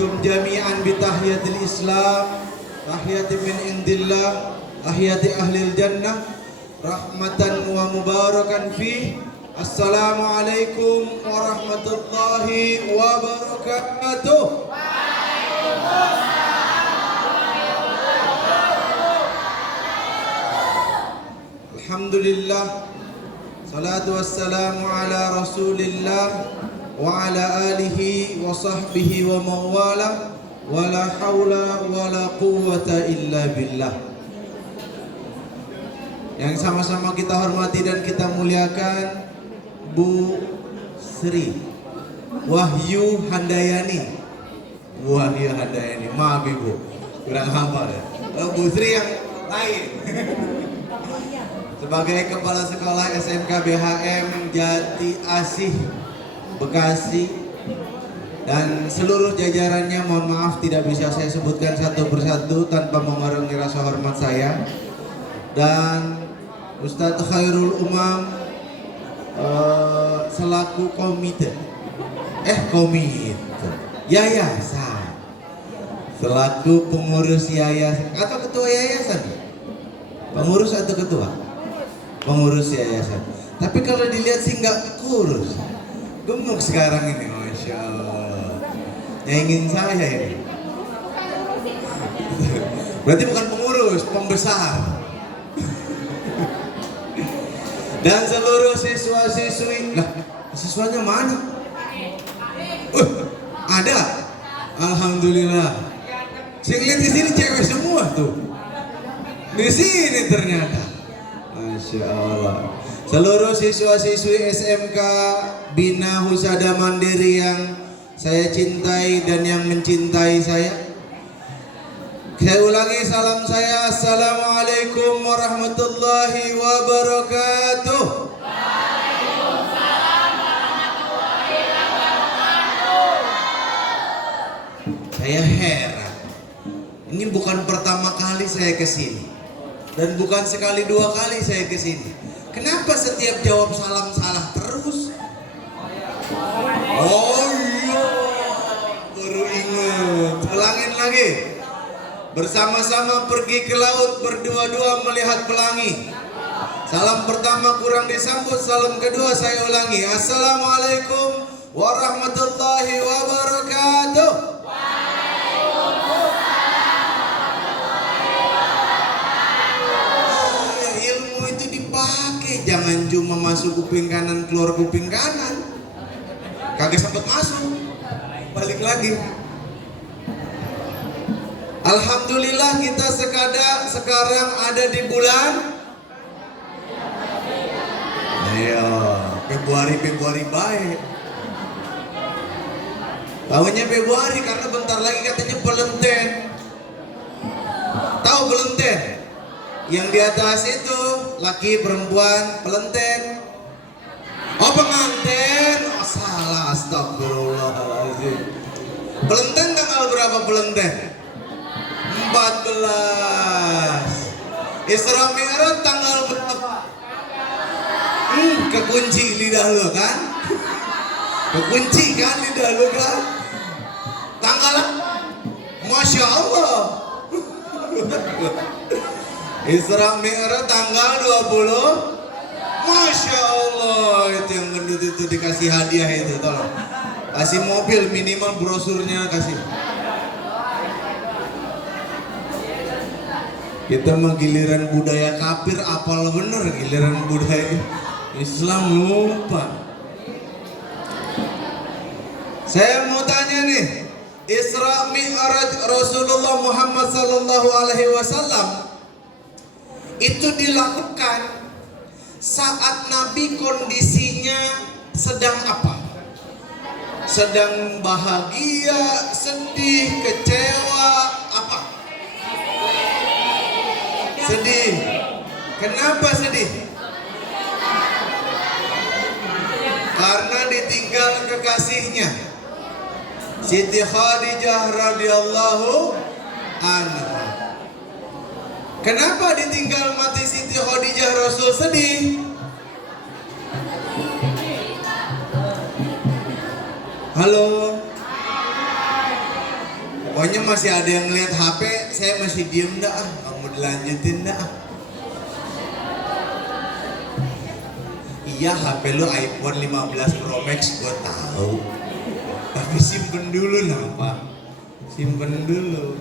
alaikum jami'an bitahiyatil Islam, tahiyati min indillah, tahiyati ahlil jannah, rahmatan wa mubarakan fi. Assalamualaikum warahmatullahi wabarakatuh. Alhamdulillah, salatu wassalamu ala rasulillah wa ala alihi wa sahbihi wa mawala, wa la hawla wa la quwwata illa billah. Yang sama-sama kita hormati dan kita muliakan Bu Sri Wahyu Handayani. Wahyu Handayani, maaf Ibu, kurang hafal ya. Bu Sri yang lain. Sebagai Kepala Sekolah SMK BHM Jati Asih Bekasi dan seluruh jajarannya, mohon maaf tidak bisa saya sebutkan satu persatu tanpa mengurangi rasa hormat saya. Dan Ustadz Khairul Umam selaku komite yayasan, selaku pengurus yayasan atau ketua yayasan, pengurus atau ketua? Pengurus yayasan. Tapi kalau dilihat sih nggak kurus, gemuk sekarang ini, masya Allah. Nyaingin saya ini. Berarti bukan pengurus, pembesar. Dan seluruh siswa-siswi, lah siswanya mana? Ada. Alhamdulillah. Saya lihat di sini cewek semua tuh. Di sini ternyata. Masya Allah. Seluruh siswa-siswi SMK Bina Husada Mandiri yang saya cintai dan yang mencintai saya. Saya ulangi salam saya. Assalamualaikum warahmatullahi wabarakatuh. Waalaikumsalam warahmatullahi wabarakatuh. Saya heran. Ini bukan pertama kali saya kesini. Dan bukan sekali dua kali saya kesini. Kenapa setiap jawab salam salah terus? Oh iya, baru ingat. Ulangin lagi. Bersama-sama pergi ke laut, berdua-dua melihat pelangi. Salam pertama kurang disambut, salam kedua saya ulangi. Assalamualaikum warahmatullahi wabarakatuh. Jangan cuma masuk kuping kanan, keluar kuping kanan. Kagak sempet masuk, balik lagi. Alhamdulillah kita sekarang ada di bulan Februari baik. Tahunya Februari karena bentar lagi katanya Pelenten. Tahu Pelenten? Yang di atas itu laki perempuan, pelenten. Oh pengantin, oh, salah, astagfirullahaladzim. Pelenten tanggal berapa pelenten? 14. Isra Mi'raj tanggal berapa? Kekunci lidah lo kan? Kekunci kan lidah lo kan? Tanggal Masya Allah. Isra Mi'raj tanggal 20. Masya Allah, itu yang gendut itu dikasih hadiah itu, tolong kasih mobil, minimal brosurnya kasih. Kita mah giliran budaya kafir apal bener, giliran budaya Islam lupa. Saya mau tanya nih, Isra Mi'raj Rasulullah Muhammad sallallahu alaihi wasallam itu dilakukan saat Nabi kondisinya sedang apa? Sedang bahagia, sedih, kecewa, apa? Sedih. Kenapa sedih? Karena ditinggal kekasihnya Siti Khadijah radhiyallahu anha. Kenapa ditinggal mati Siti Khadijah Rasul sedih? Halo. Pokoknya masih ada yang ngeliat HP, saya masih diem dah, nggak mau dilanjutin dah. Iya, HP lu iPhone 15 Pro Max, gue tahu. Tapi simpen dulu nampak, simpen dulu.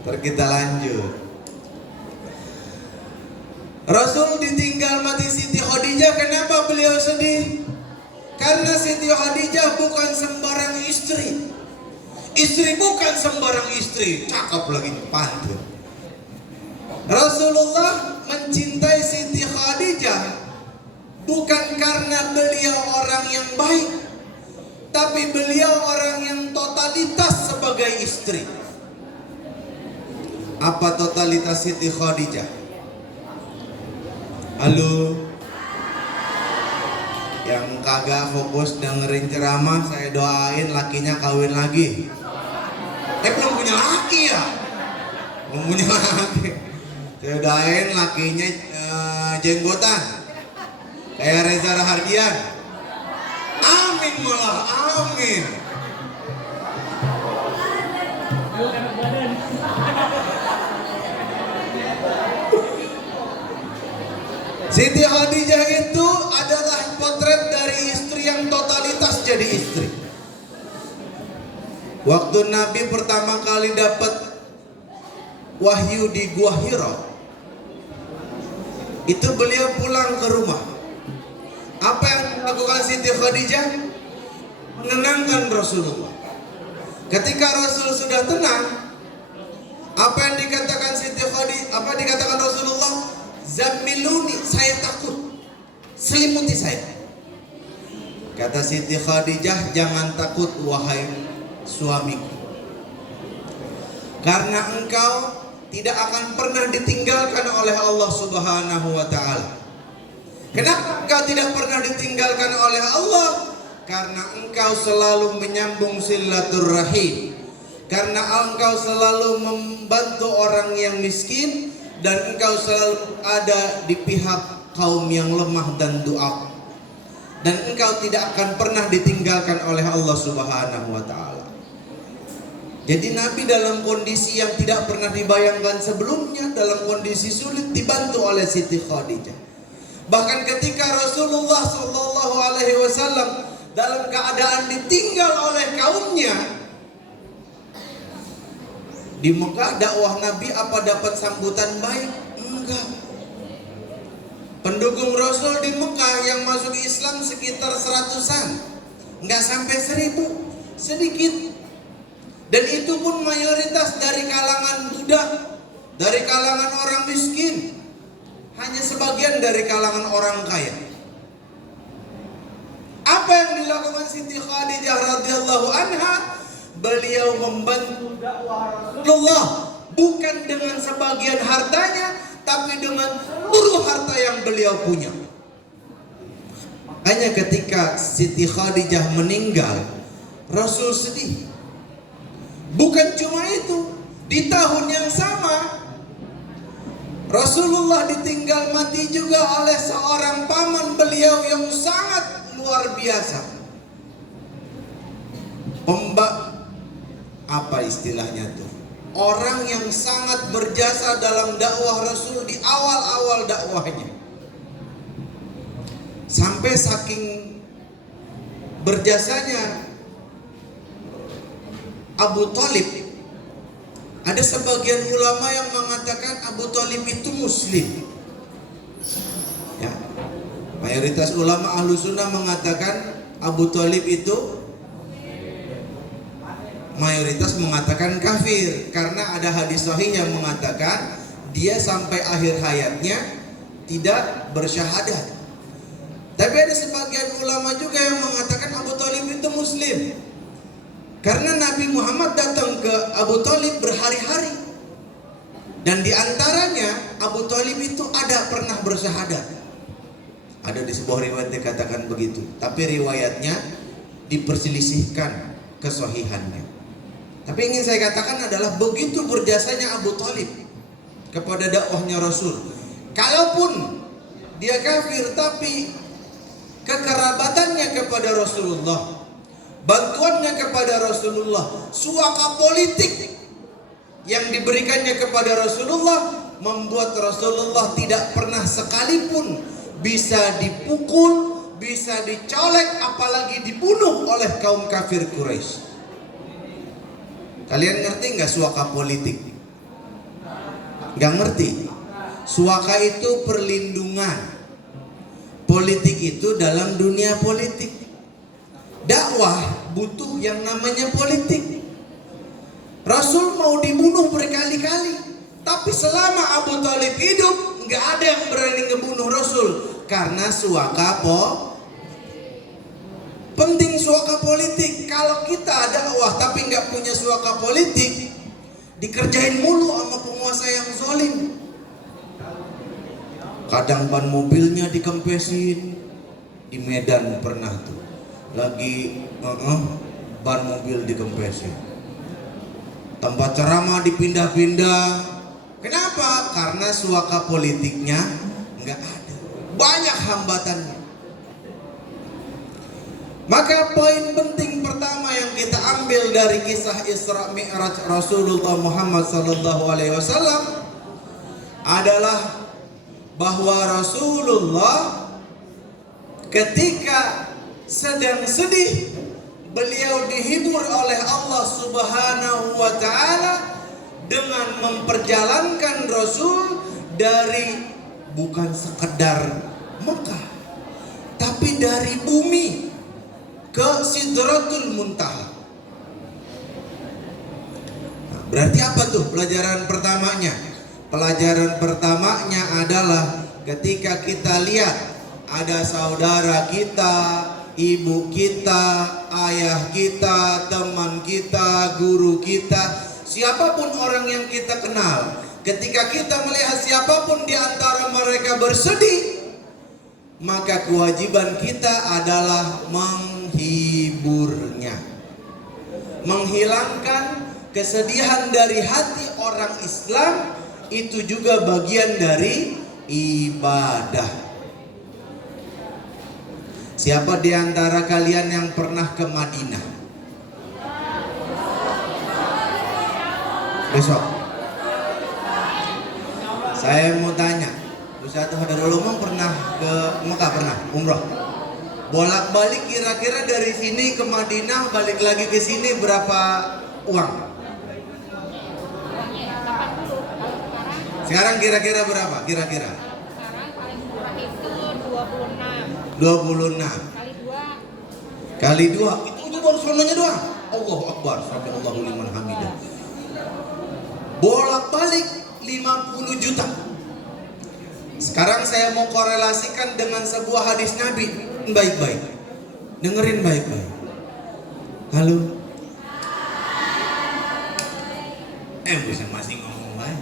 Ntar kita lanjut. Rasul ditinggal mati Siti Khadijah, kenapa beliau sedih? Karena Siti Khadijah bukan sembarang istri. Istri bukan sembarang istri, cakep lagi, pantun. Rasulullah mencintai Siti Khadijah bukan karena beliau orang yang baik, tapi beliau orang yang totalitas sebagai istri. Apa totalitas Siti Khadijah? Halo? Yang kagak fokus dengerin ceramah, saya doain lakinya kawin lagi. Belum punya laki ya? Belum punya laki. Saya doain lakinya jenggotan kayak Reza Rahardian. Amin malah, amin. Siti Khadijah itu adalah potret dari istri yang totalitas jadi istri. Waktu Nabi pertama kali dapat wahyu di Gua Hira, itu beliau pulang ke rumah. Apa yang dilakukan Siti Khadijah? Menenangkan Rasulullah. Ketika Rasul sudah tenang, apa yang dikatakan Siti Khadijah? Apa dikatakan Rasulullah? Zammiluni, saya takut. Selimuti saya. Kata Siti Khadijah, jangan takut wahai suamiku, karena engkau tidak akan pernah ditinggalkan oleh Allah Subhanahu wa ta'ala. Kenapa engkau tidak pernah ditinggalkan oleh Allah? Karena engkau selalu menyambung silaturrahim, karena engkau selalu membantu orang yang miskin, dan engkau selalu ada di pihak kaum yang lemah dan du'a, dan engkau tidak akan pernah ditinggalkan oleh Allah Subhanahu wa ta'ala. Jadi Nabi dalam kondisi yang tidak pernah dibayangkan sebelumnya, dalam kondisi sulit, dibantu oleh Siti Khadijah. Bahkan ketika Rasulullah SAW dalam keadaan ditinggal oleh kaumnya di Mekah, dakwah Nabi apa dapat sambutan baik? Enggak. Pendukung Rasul di Mekah yang masuk Islam sekitar 100-an, enggak sampai 1000, sedikit. Dan itu pun mayoritas dari kalangan budak, dari kalangan orang miskin, hanya sebagian dari kalangan orang kaya. Apa yang dilakukan Siti Khadijah radhiyallahu anha? Beliau membantu dakwah Rasulullah bukan dengan sebagian hartanya, tapi dengan seluruh harta yang beliau punya. Hanya ketika Siti Khadijah meninggal, Rasul sedih. Bukan cuma itu, di tahun yang sama Rasulullah ditinggal mati juga oleh seorang paman beliau yang sangat luar biasa. Apa istilahnya tuh? Orang yang sangat berjasa dalam dakwah Rasul di awal-awal dakwahnya. Sampai saking berjasanya Abu Thalib, ada sebagian ulama yang mengatakan Abu Thalib itu muslim. Ya, mayoritas ulama ahlu sunnah mengatakan Abu Thalib itu, mayoritas mengatakan kafir, karena ada hadis sahih yang mengatakan dia sampai akhir hayatnya tidak bersyahadat. Tapi ada sebagian ulama juga yang mengatakan Abu Thalib itu muslim, karena Nabi Muhammad datang ke Abu Thalib berhari-hari, dan diantaranya Abu Thalib itu ada pernah bersyahadat. Ada di sebuah riwayat dikatakan begitu, tapi riwayatnya diperselisihkan kesahihannya. Tapi ingin saya katakan adalah begitu berjasanya Abu Thalib kepada dakwahnya Rasul. Kalaupun dia kafir, tapi kekerabatannya kepada Rasulullah, bantuannya kepada Rasulullah, suaka politik yang diberikannya kepada Rasulullah membuat Rasulullah tidak pernah sekalipun bisa dipukul, bisa dicolek, apalagi dibunuh oleh kaum kafir Quraisy. Kalian ngerti nggak suaka politik? Nggak ngerti. Suaka itu perlindungan. Politik itu dalam dunia politik. Dakwah butuh yang namanya politik. Rasul mau dibunuh berkali-kali, tapi selama Abu Thalib hidup nggak ada yang berani ngebunuh Rasul karena suaka penting suaka politik. Kalau kita dakwah tapi nggak punya suaka politik, dikerjain mulu sama penguasa yang zalim. Kadang ban mobilnya dikempesin. Di Medan pernah tuh, lagi ban mobil dikempesin. Tempat ceramah dipindah-pindah. Kenapa? Karena suaka politiknya nggak ada. Banyak hambatannya. Maka poin penting pertama yang kita ambil dari kisah Isra Mi'raj Rasulullah Muhammad SAW adalah bahwa Rasulullah ketika sedang sedih, beliau dihibur oleh Allah Subhanahu wa Ta'ala dengan memperjalankan Rasul dari bukan sekedar Mekah, tapi dari bumi ke Sidratul Muntaha. Nah, berarti apa tuh pelajaran pertamanya? Pelajaran pertamanya adalah ketika kita lihat ada saudara kita, ibu kita, ayah kita, teman kita, guru kita, siapapun orang yang kita kenal, ketika kita melihat siapapun di antara mereka bersedih, maka kewajiban kita adalah menghiburnya, menghilangkan kesedihan dari hati orang Islam. Itu juga bagian dari ibadah. Siapa di antara kalian yang pernah ke Madinah? Besok. Saya mau tanya, Ustaz Hadarul Umam pernah ke Mekah, pernah umroh? Bolak-balik kira-kira dari sini ke Madinah, balik lagi ke sini berapa uang? Sekarang kira-kira berapa? Kira-kira? Sekarang paling murah itu 26. 26 kali 2 itu baru sononya doang. Allahu Akbar, Allahu liman hamidah. Bolak-balik 50 juta. Sekarang saya mau korelasikan dengan sebuah hadis Nabi. Baik-baik, dengerin baik-baik. Halo, bisa masih ngomong baik.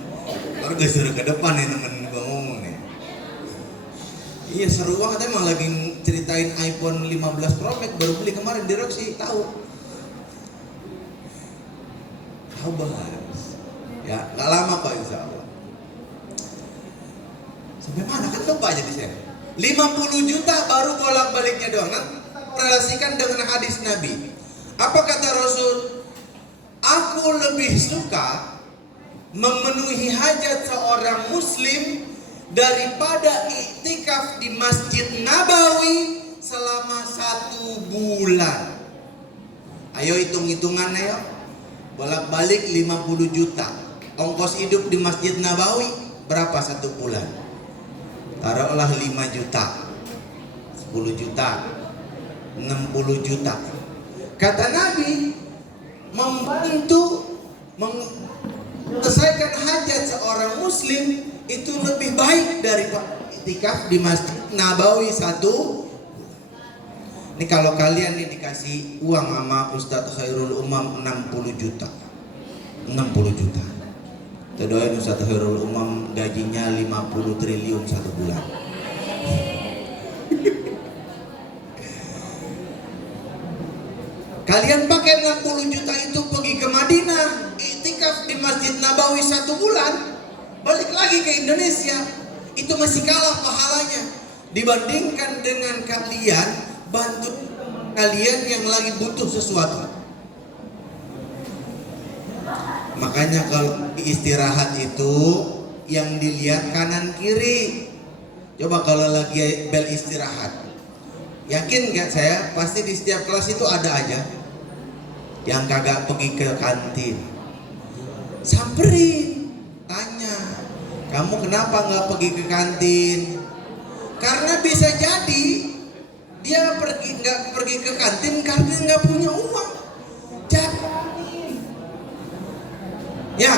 Baru gue suruh ke depan nih temen gue ngomong nih. Iya seru banget, emang lagi ceritain iPhone 15 Pro Max baru beli kemarin di Roxy. Tahu banget. Ya gak lama kok insya Allah. Sampai mana kan lupa aja di saya. 50 juta baru bolak-baliknya doang. Nah, relasikan dengan hadis Nabi. Apa kata Rasul? Aku lebih suka memenuhi hajat seorang muslim daripada iktikaf di Masjid Nabawi selama 1 bulan. Ayo hitung-hitungan ayo. Bolak-balik 50 juta. Ongkos hidup di Masjid Nabawi berapa 1 bulan? Taruhlah 5 juta, 10 juta, 60 juta. Kata Nabi, membantu menyelesaikan hajat seorang muslim itu lebih baik daripada iktikaf di Masjid Nabawi 1. Ini kalau kalian nih dikasih uang sama Ustadz Khairul Umam 60 juta. 60 juta. Kita doain Ustadz Khairul Umam gajinya 50 triliun 1 bulan. Kalian pakai 60 juta itu pergi ke Madinah, iktikaf di Masjid Nabawi 1 bulan, balik lagi ke Indonesia, itu masih kalah pahalanya dibandingkan dengan kalian bantu kalian yang lagi butuh sesuatu. Makanya kalau istirahat itu yang dilihat kanan kiri. Coba kalau lagi bel istirahat, yakin gak saya pasti di setiap kelas itu ada aja yang kagak pergi ke kantin. Samperin, tanya, kamu kenapa gak pergi ke kantin? Karena bisa jadi dia nggak pergi ke kantin karena nggak punya uang. Ya,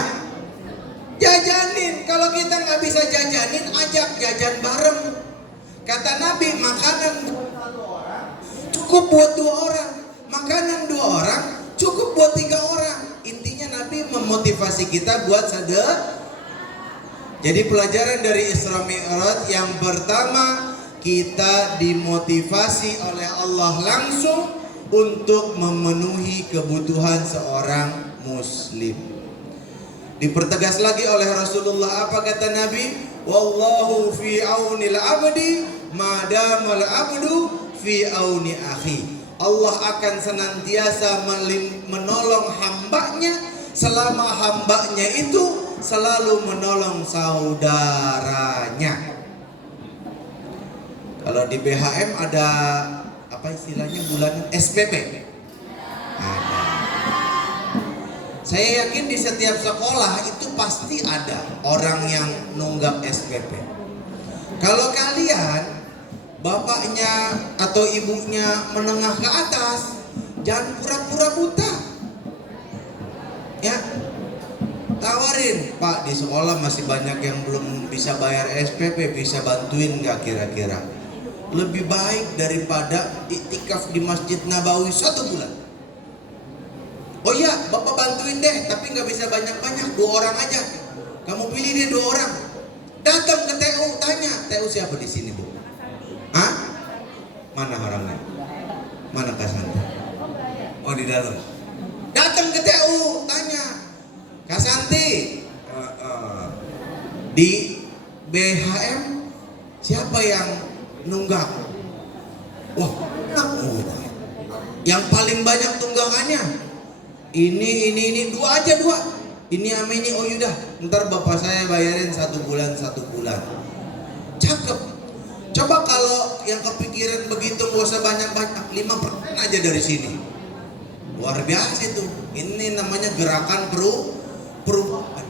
jajanin. Kalau kita nggak bisa jajanin, ajak jajan bareng. Kata Nabi, makanan cukup buat 2 orang, makanan 2 orang cukup buat 3 orang. Intinya Nabi memotivasi kita buat sedekah. Jadi pelajaran dari Isra Mi'raj yang pertama, kita dimotivasi oleh Allah langsung untuk memenuhi kebutuhan seorang muslim. Dipertegas lagi oleh Rasulullah, apa kata Nabi? Wallahu fi aunil abdi madamal abdu fi auni akhi. Allah akan senantiasa menolong hambanya selama hambanya itu selalu menolong saudaranya. Kalau di BHM ada apa istilahnya bulanan SPP? Ada. Saya yakin di setiap sekolah itu pasti ada orang yang nunggak SPP. Kalau kalian bapaknya atau ibunya menengah ke atas, jangan pura-pura buta. Ya, tawarin, Pak, di sekolah masih banyak yang belum bisa bayar SPP, bisa bantuin nggak kira-kira? Lebih baik daripada iktikaf di Masjid Nabawi 1 bulan. Oh iya, Bapak bantuin deh, tapi nggak bisa banyak-banyak, 2 orang aja. Kamu pilih deh 2 orang. Datang ke TU, tanya, TU siapa di sini, Bu? Hah? Mana orangnya? Mana Kasanti? Oh, di dalam. Datang ke TU, tanya, Kasanti, di BHM siapa yang nunggak? Wah, yang paling banyak tunggangannya ini 2 aja 2. Ini sama ini. Oh yaudah, ntar bapak saya bayarin 1 bulan. Cakep. Coba kalau yang kepikiran begitu gak usah banyak-banyak, 5% aja dari sini. Luar biasa itu. Ini namanya gerakan perubahan.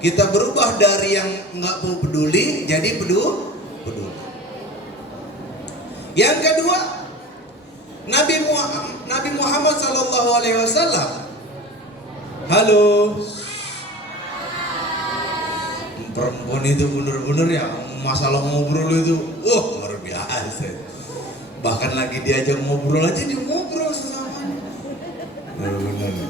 Kita berubah dari yang nggak mau peduli jadi peduli. Yang kedua, Nabi Muhammad SAW. Halo. Perempuan itu bener-bener ya, masalah ngobrol itu, luar biasa. Bahkan lagi diajak ngobrol aja dia ngobrol sesamanya. Bener-bener.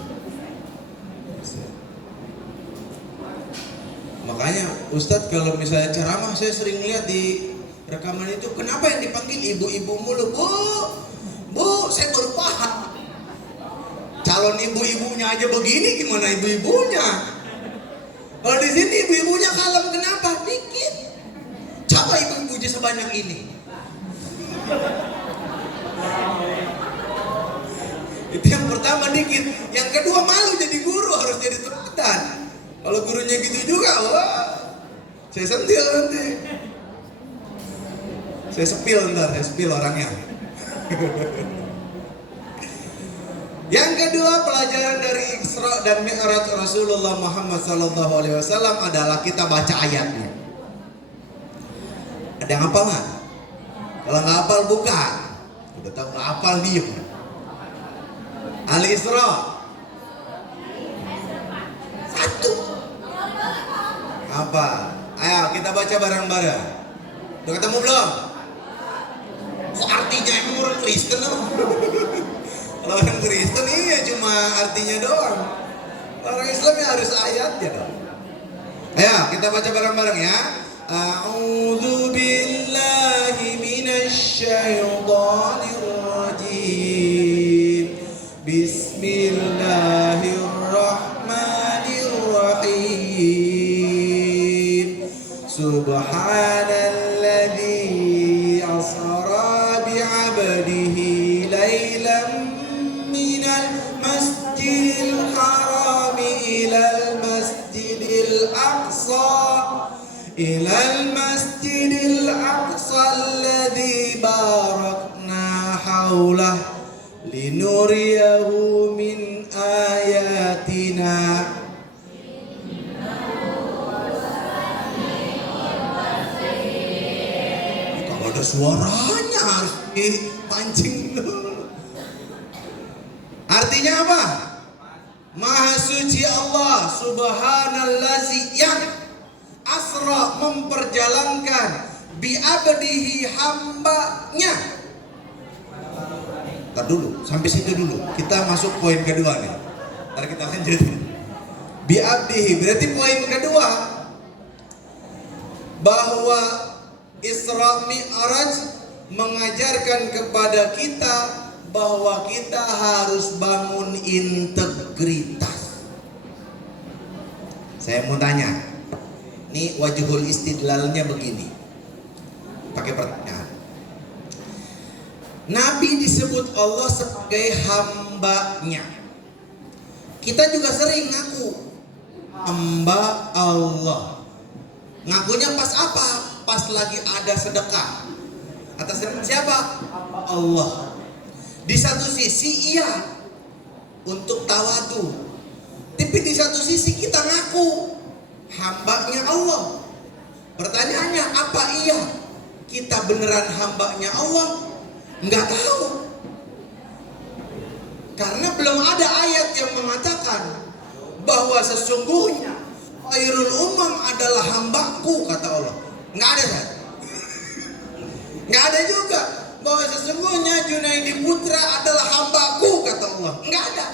Makanya Ustadz kalau misalnya ceramah, saya sering lihat di rekaman itu, kenapa yang dipanggil ibu-ibu mulu? Bu, saya baru paham. Calon ibu-ibunya aja begini, gimana ibu-ibunya? Kalau di sini ibu-ibunya kalem, kenapa? Dikit. Coba ibu-ibunya sebanyak ini. Itu yang pertama dikit. Yang kedua malu jadi guru, harus jadi teladan. Kalau gurunya gitu juga, saya sentil nanti. Saya sepil orangnya. Yang kedua, pelajaran dari Isra dan Mi'raj Rasulullah Muhammad SAW adalah kita baca ayatnya. Ada yang hafal nggak? Kalau nggak hafal buka. Udah tahu nggak hafal diem. Al-Isra 1. Apa? Ayo kita baca bareng-bareng. Udah ketemu belum? Artinya emang orang Kristen loh. Kalau orang Kristen iya cuma artinya doang. Orang Islam ya harus ayatnya dong. Ayo kita baca bareng-bareng ya. A'udzu billahi minasy syaithanir rajim. Bismillahirrahmanirrahim. Subhanalladzi asra bi'abdihi laylan minal masjidil haram ilal masjidil aqsa alladzi barakna haulah linuriyahu min ayatina. Kalau ada suaranya harus dipancing dulu. Artinya apa? Maha suci Allah subhanallazi yang asra memperjalankan bi'abdihi hambanya. Ntar dulu, sampai situ dulu. Kita masuk poin kedua nih. Ntar kita lanjutin. Bi'abdihi, berarti poin kedua bahwa Isra Mi'raj mengajarkan kepada kita bahwa kita harus bangun integritas. Saya mau tanya, ini wajhul istidlalnya begini, pakai pertanyaan. Nabi disebut Allah sebagai hambanya. Kita juga sering ngaku hamba Allah. Ngakunya pas apa? Pas lagi ada sedekah. Atas nama siapa? Allah. Di satu sisi iya untuk tawadu, tapi di satu sisi kita ngaku hambanya Allah. Pertanyaannya, apa iya kita beneran hambanya Allah? Nggak tahu, karena belum ada ayat yang mengatakan bahwa sesungguhnya khairul umam adalah hambaku, kata Allah. Nggak ada kan? Nggak ada juga bahwa sesungguhnya Junaidi Putra adalah hambaku, kata Allah. Nggak ada.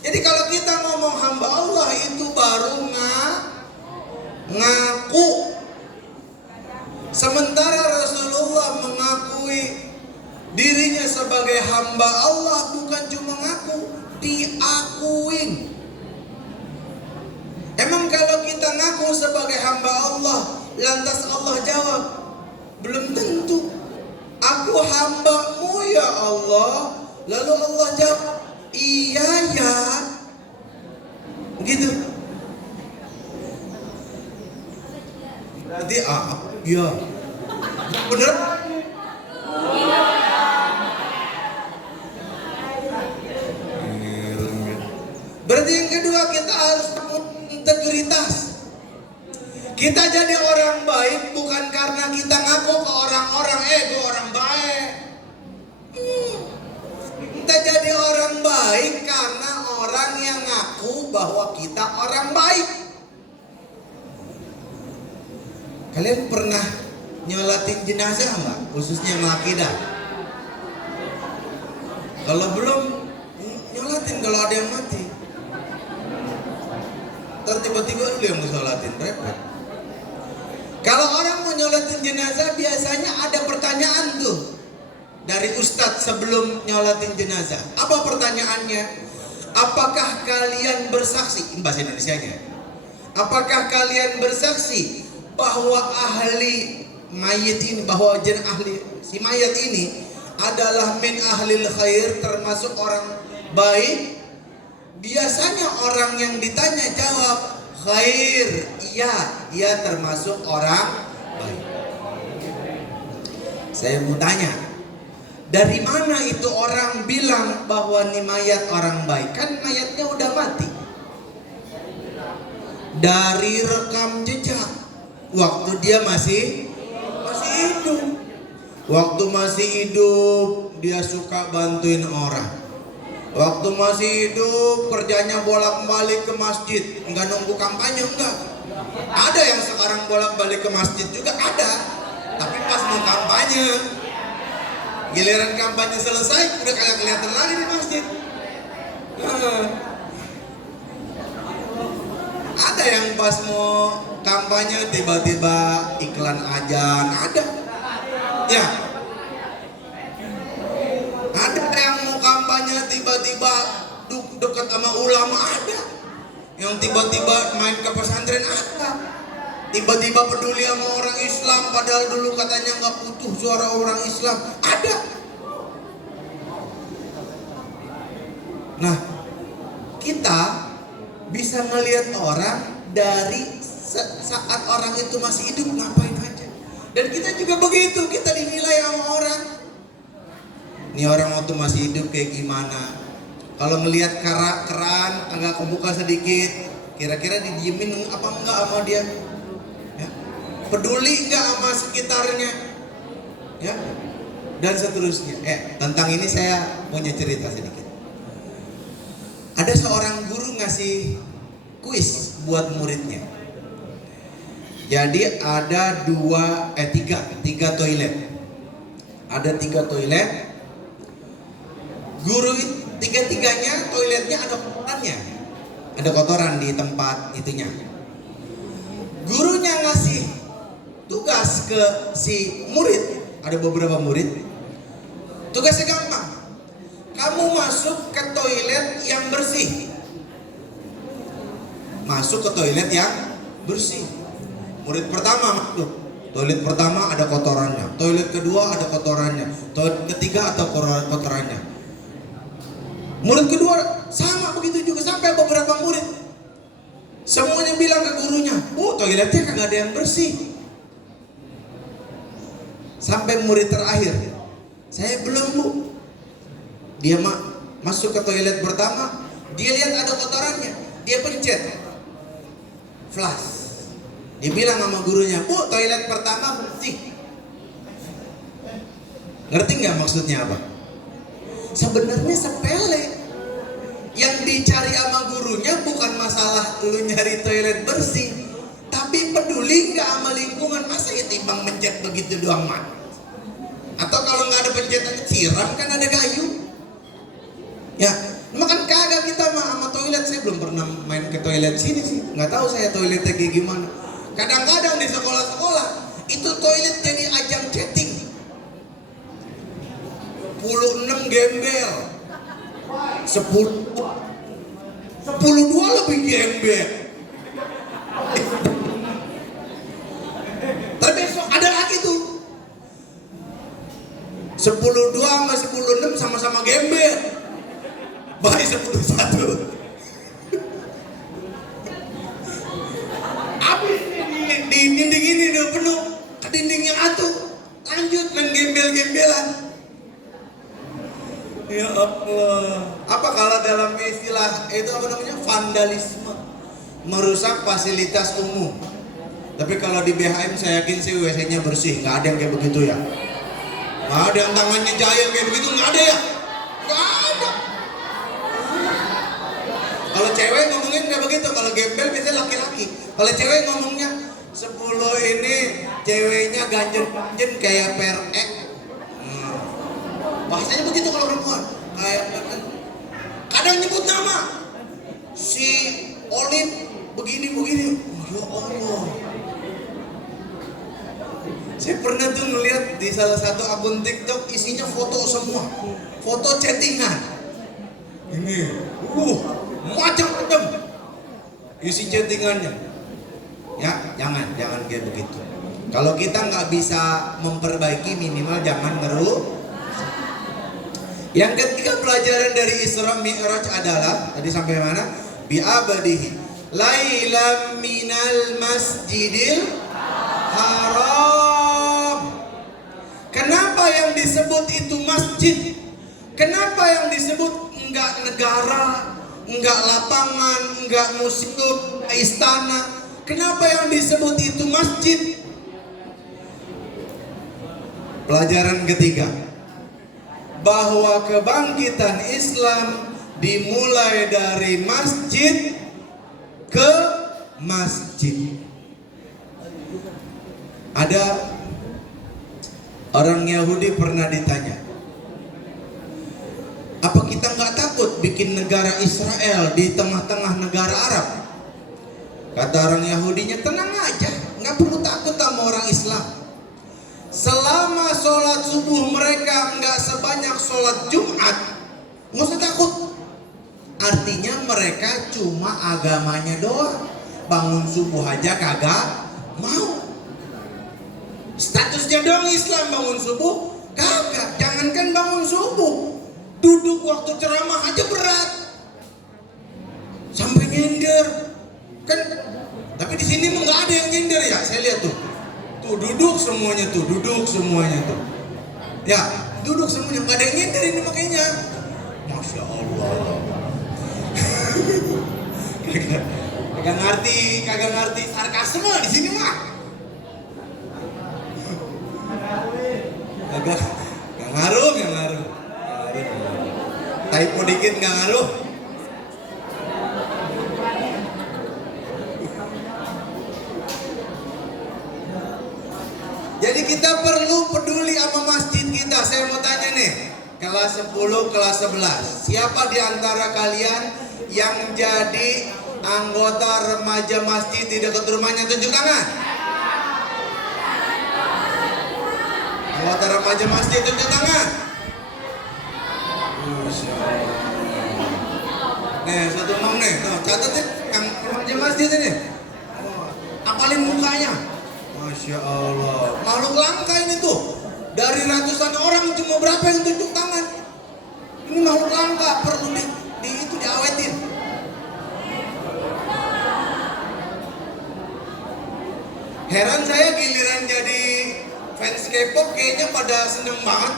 Jadi kalau kita ngomong hamba Allah itu baru ngaku. Sementara Rasulullah mengakui dirinya sebagai hamba Allah, bukan cuma ngaku, diakuin. Emang kalau kita ngaku sebagai hamba Allah, lantas Allah jawab? Belum tentu. Aku hambamu ya Allah. Lalu Allah jawab, iya ya. Gitu. Berarti iya. Bener? Berarti yang kedua, kita harus integritas. Kita jadi orang baik bukan karena kita ngaku ke orang-orang, gue orang baik. Kita jadi orang baik karena orang yang ngaku bahwa kita orang baik. Kalian pernah nyolatin jenazah nggak? Khususnya yang laki dah. Kalau belum, nyolatin kalau ada yang mati. Ntar tiba-tiba lu yang nyolatin, repot. Kalau orang mau nyolatin jenazah, biasanya ada pertanyaan tuh dari ustadz sebelum nyolatin jenazah. Apa pertanyaannya? Apakah kalian bersaksi? Bahasa Indonesianya. Apakah kalian bersaksi bahwa ahli mayit ini, bahwa ahli si mayat ini adalah min ahlil khair, termasuk orang baik? Biasanya orang yang ditanya jawab khair, iya, dia termasuk orang baik. Saya mau tanya, dari mana itu orang bilang bahwa ini mayat orang baik? Kan mayatnya udah mati. Dari rekam jejak waktu dia masih hidup. Waktu masih hidup dia suka bantuin orang. Waktu masih hidup kerjanya bolak-balik ke masjid, enggak nunggu kampanye, enggak. Ada yang sekarang bolak-balik ke masjid juga ada, tapi pas mau kampanye, giliran kampanye selesai udah kagak kelihatan lagi di masjid. Ada yang pas mau kampanye tiba-tiba iklan ajan, ada. Ya. Ada yang mau kampanye tiba-tiba dekat sama ulama, ada. Yang tiba-tiba main ke pesantren, ada. Tiba-tiba peduli sama orang Islam padahal dulu katanya nggak butuh suara orang Islam, ada. Nah, kita bisa melihat orang dari saat orang itu masih hidup ngapain aja. Dan kita juga begitu, kita dinilai sama orang. Ini orang waktu masih hidup kayak gimana? Kalau ngelihat keran agak kebuka sedikit, kira-kira didiemin apa enggak sama dia? Ya. Peduli enggak sama sekitarnya? Ya. Dan seterusnya. Tentang ini saya punya cerita sedikit. Ada seorang guru ngasih kuis buat muridnya. Jadi ada tiga toilet. Ada 3 toilet. Guru tiga-tiganya toiletnya ada kotorannya. Ada kotoran di tempat itunya. Gurunya ngasih tugas ke si murid. Ada beberapa murid. Tugasnya gampang. Kamu masuk ke toilet yang bersih. Masuk ke toilet yang bersih. Murid pertama masuk. Toilet pertama ada kotorannya. Toilet kedua ada kotorannya. Toilet ketiga ada kotorannya. Murid kedua sama begitu juga, sampai beberapa murid semuanya bilang ke gurunya, toiletnya kagak ada yang bersih. Sampai murid terakhir, saya belum bu. Dia masuk ke toilet pertama, dia lihat ada kotorannya, dia pencet flash. Dia bilang sama gurunya, bu toilet pertama bersih. Ngerti nggak maksudnya apa? Sebenarnya sepele. Yang dicari sama gurunya bukan masalah lu nyari toilet bersih, tapi peduli nggak sama lingkungan. Masa ya timbang mencet begitu doang mat? Atau kalau nggak ada pencetan siram kan ada kayu. Ya, makan kagak kita sama toilet. Saya belum pernah main ke toilet sini sih. Nggak tahu saya toiletnya kayak gimana. Kadang-kadang di sekolah-sekolah itu toilet jadi ajang chatting. 16 gembel, 10 2 lebih gembel. Tapi besok ada lagi tuh 10 2 sama 10 6 sama-sama gembel. Baik 10 1. Habis di dinding ini udah penuh, ke dindingnya atuh. Lanjut main gembel-gembelan. Ya Allah. Apa kalau dalam istilah itu apa namanya? Vandalisme. Merusak fasilitas umum. Tapi kalau di BHM saya yakin sih WC-nya bersih, nggak ada yang kayak begitu ya. Nggak ada yang tangannya jahil kayak begitu, nggak ada ya? Nggak ada. Kalau cewek ngomongin nggak begitu, kalau gembel biasanya laki-laki. Kalau cewek ngomongnya 10 ini ceweknya ganjen-ganjen kayak perek. Bahasanya begitu kalau perempuan. Kayak kadang nyebut nama. Si Olin begini-begini. Ya Allah. Saya pernah tuh ngeliat di salah satu akun TikTok isinya foto semua. Foto chattingan. Ini. Macam-macam isi chattingannya. Ya, jangan kayak begitu. Kalau kita nggak bisa memperbaiki, minimal jangan ngeruh. Yang ketiga pelajaran dari Isra Mi'raj adalah, tadi sampai mana? Bi'abadihi lailam minal masjidil haram. Kenapa yang disebut itu masjid? Kenapa yang disebut enggak negara, enggak lapangan, enggak museum, enggak istana? Kenapa yang disebut itu masjid? Pelajaran ketiga, bahwa kebangkitan Islam dimulai dari masjid ke masjid. Ada orang Yahudi pernah ditanya, apa kita nggak takut bikin negara Israel di tengah-tengah negara Arab? Kata orang Yahudinya, tenang aja, nggak perlu takut sama orang Islam. Selama sholat subuh mereka nggak sebanyak sholat Jumat, nggak usah takut. Artinya mereka cuma agamanya doang, bangun subuh aja kagak mau. Statusnya doang Islam, bangun subuh kagak. Jangankan bangun subuh, duduk waktu ceramah aja berat, sampai nyender kan. Tapi di sini nggak ada yang nyender ya, saya lihat tuh duduk semuanya tuh, ya duduk semuanya, nggak ada yang nyender ini makanya. Masya Allah. kagak ngerti sarkasme di sini mah. Kagak ngaruh. Typo dikit nggak ngaruh. Jadi kita perlu peduli sama masjid kita. Saya mau tanya nih, kelas 10, kelas 11, siapa di antara kalian yang jadi anggota remaja masjid di dekat rumahnya? Tunjuk tangan. Anggota remaja masjid, tunjuk tangan. Nih, satu emang nih, catat nih, yang remaja masjid ini. Apalin mukanya. Masya Allah, makhluk langka ini tuh. Dari ratusan orang cuma berapa yang tunjuk tangan? Ini makhluk langka, perlu itu diawetin. Heran saya giliran jadi fans K-pop kayaknya pada seneng banget.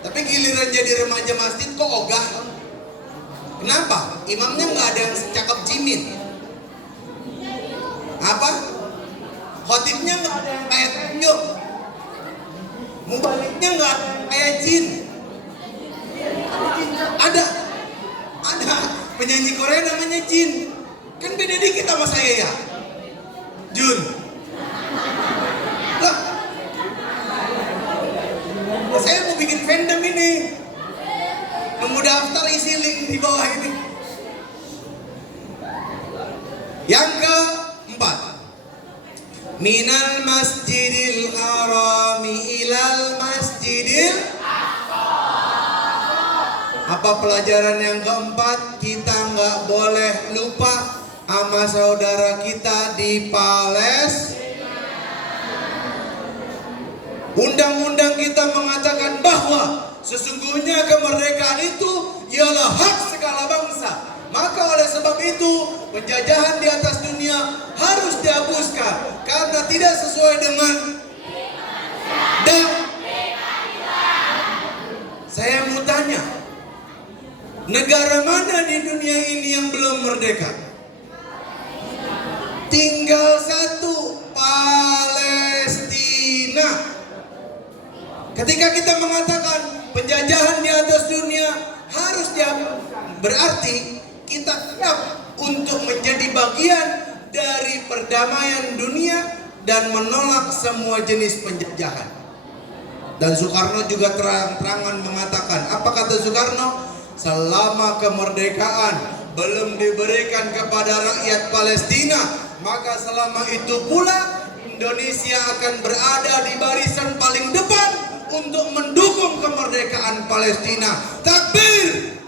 Tapi giliran jadi remaja masjid kok ogah. Kenapa? Imamnya nggak ada yang secakep Jimin. Apa? Khotibnya nggak ada yang kayak Tanjung. Mubaliknya nggak ada yang kayak Jin. Ada penyanyi Korea namanya Jin. Kan beda dikit sama saya ya. Jun. Lah, saya mau bikin fandom ini. Mau daftar, isi link di bawah ini. Yang keempat, minal masjidil harami ilal masjidil. Apa pelajaran yang keempat? Kita nggak boleh lupa sama saudara kita di Palestina. Undang-undang kita mengatakan bahwa sesungguhnya kemerdekaan itu ialah hak segala bangsa. Maka oleh sebab itu penjajahan di atas dunia harus dihapuskan karena tidak sesuai dengan dan saya mau tanya, negara mana di dunia ini yang belum merdeka? Tinggal satu, Palestina. Ketika kita mengatakan penjajahan di atas dunia harus dihapuskan, berarti kita siap untuk menjadi bagian dari perdamaian dunia dan menolak semua jenis penjajahan. Dan Soekarno juga terang-terangan mengatakan, apa kata Soekarno? Selama kemerdekaan belum diberikan kepada rakyat Palestina, maka selama itu pula Indonesia akan berada di barisan paling depan untuk mendukung kemerdekaan Palestina. Takbir!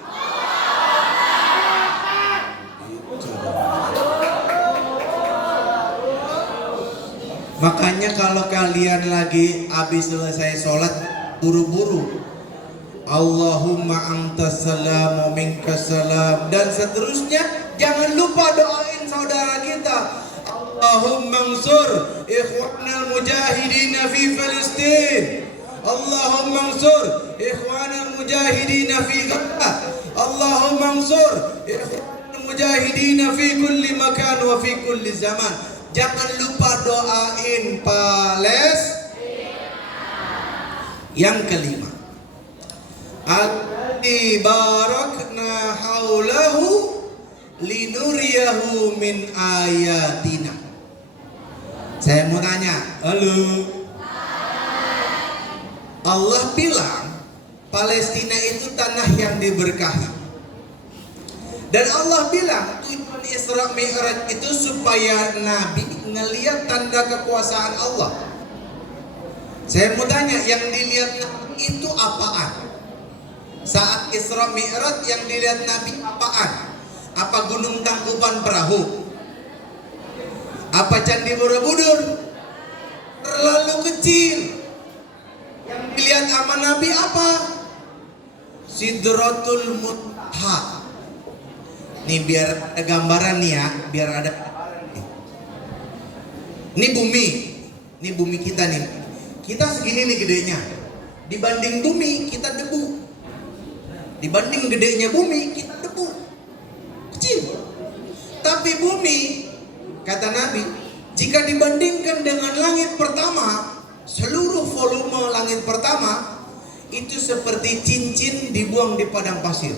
Makanya kalau kalian lagi habis selesai sholat, buru-buru Allahumma antas salam wa minkas salam dan seterusnya, jangan lupa doain saudara kita. Allahumma ansur ikhwanal mujahidin fi Palestin. Allahumma ansur ikhwanal mujahidin fi Gaza. Allahumma ansur ikhwanal mujahidin fi kulli makan wa fi kulli zaman. Jangan lupa doain Palestina. Yang kelima, alladzi barakna haulahu linuriyahu min ayatina. Saya mau tanya, halo. Allah bilang Palestina itu tanah yang diberkahi. Dan Allah bilang tujuan Isra Mi'raj itu supaya Nabi ngelihat tanda kekuasaan Allah. Saya mau tanya, yang dilihat Nabi itu apaan? Saat Isra Mi'raj yang dilihat Nabi apaan? Apa gunung tangkuban perahu? Apa candi Borobudur? Terlalu kecil. Yang dilihat sama Nabi apa? Sidratul Muntaha. Nih biar ada gambaran nih ya, biar ada. Ini bumi. Ini bumi kita nih. Kita segini nih gedenya. Dibanding bumi kita debu. Dibanding gedenya bumi kita debu. Kecil. Tapi bumi, kata Nabi, jika dibandingkan dengan langit pertama, seluruh volume langit pertama itu seperti cincin dibuang di padang pasir.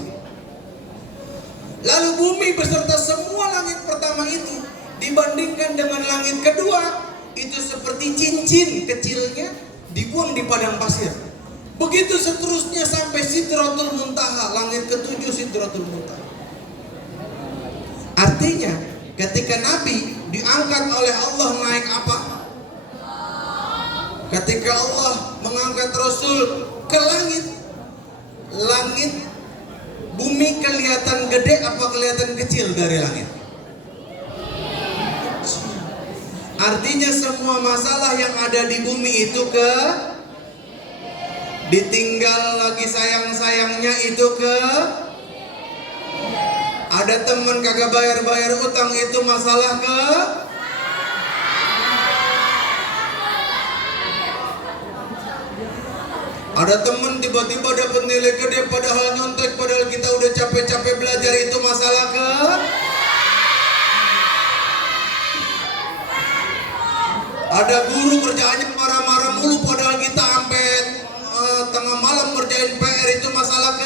Lalu bumi beserta semua langit pertama itu dibandingkan dengan langit kedua, itu seperti cincin kecilnya dibuang di padang pasir. Begitu seterusnya sampai Sidratul Muntaha, langit ketujuh Sidratul Muntaha. Artinya ketika Nabi diangkat oleh Allah naik apa? Ketika Allah mengangkat Rasul ke langit, langit bumi kelihatan gede apa kelihatan kecil dari langit? Artinya semua masalah yang ada di bumi itu ditinggal lagi sayang-sayangnya itu ada temen kagak bayar utang itu masalah ada temen tiba-tiba dapat nilai gede padahal nyontek, padahal kita udah capek-capek belajar itu masalah ada guru kerjaannya marah-marah mulu padahal kita sampai tengah malam ngerjain PR itu masalah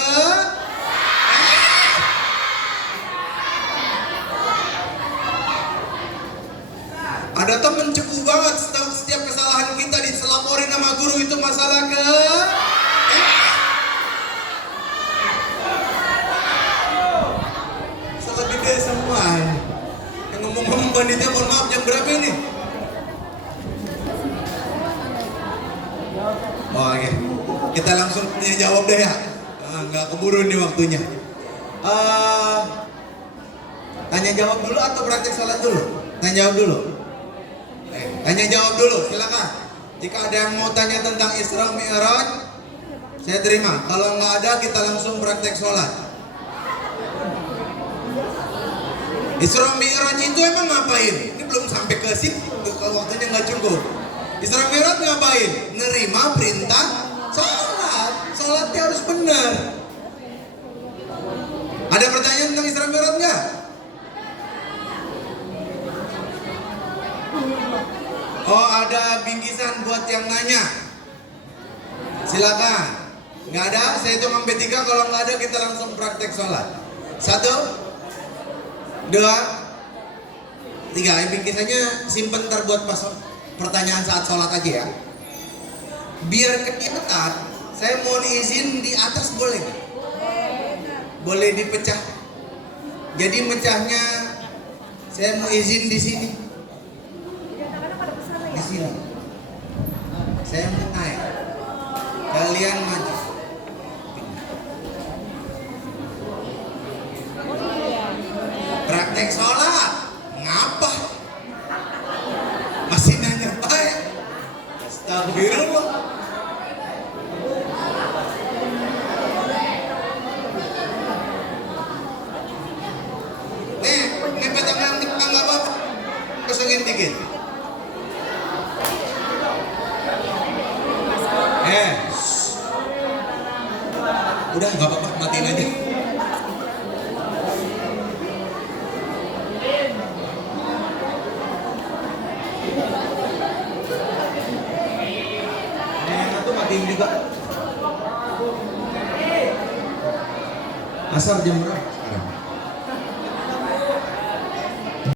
ada temen cepu banget setiap kesalahan kita diselaporin sama guru itu masalah salah gede semua. Yang ngomong-ngomong panitia, mohon maaf, jam berapa ini? Oh, oke. Kita langsung tanya jawab deh ya. Nggak keburu nih waktunya. Tanya jawab dulu atau praktek sholat dulu? Tanya jawab dulu. Tanya jawab dulu, silakan. Jika ada yang mau tanya tentang Isra Mi'raj, saya terima. Kalau nggak ada, kita langsung praktek sholat. Isra Mi'raj itu emang ngapain? Ini belum sampai ke situ, kalau waktunya nggak cukup. Isra Mi'raj ngapain? Nerima perintah sholat. Sholatnya harus benar. Ada pertanyaan tentang Isra Mi'raj nggak? Oh, ada bingkisan buat yang nanya. Silakan. Nggak ada? Saya hitung sampai 3. Kalau nggak ada, kita langsung praktek sholat. 1, 2, 3. Bingkisannya simpen ntar buat pas pertanyaan saat sholat aja ya. Biar kelihatan, saya mohon izin di atas boleh nggak? Boleh dipecah. Jadi mecahnya saya mau izin di sini. Di sini. Saya mau naik. Kalian maju. Praktek sholat. Ngapa? Masih nanya baik. Astagfirullah. Nih petangan nggak apa-apa. Kosongin dikit. Udah nggak apa-apa, matiin aja. Itu matiin juga. Asar jam berapa?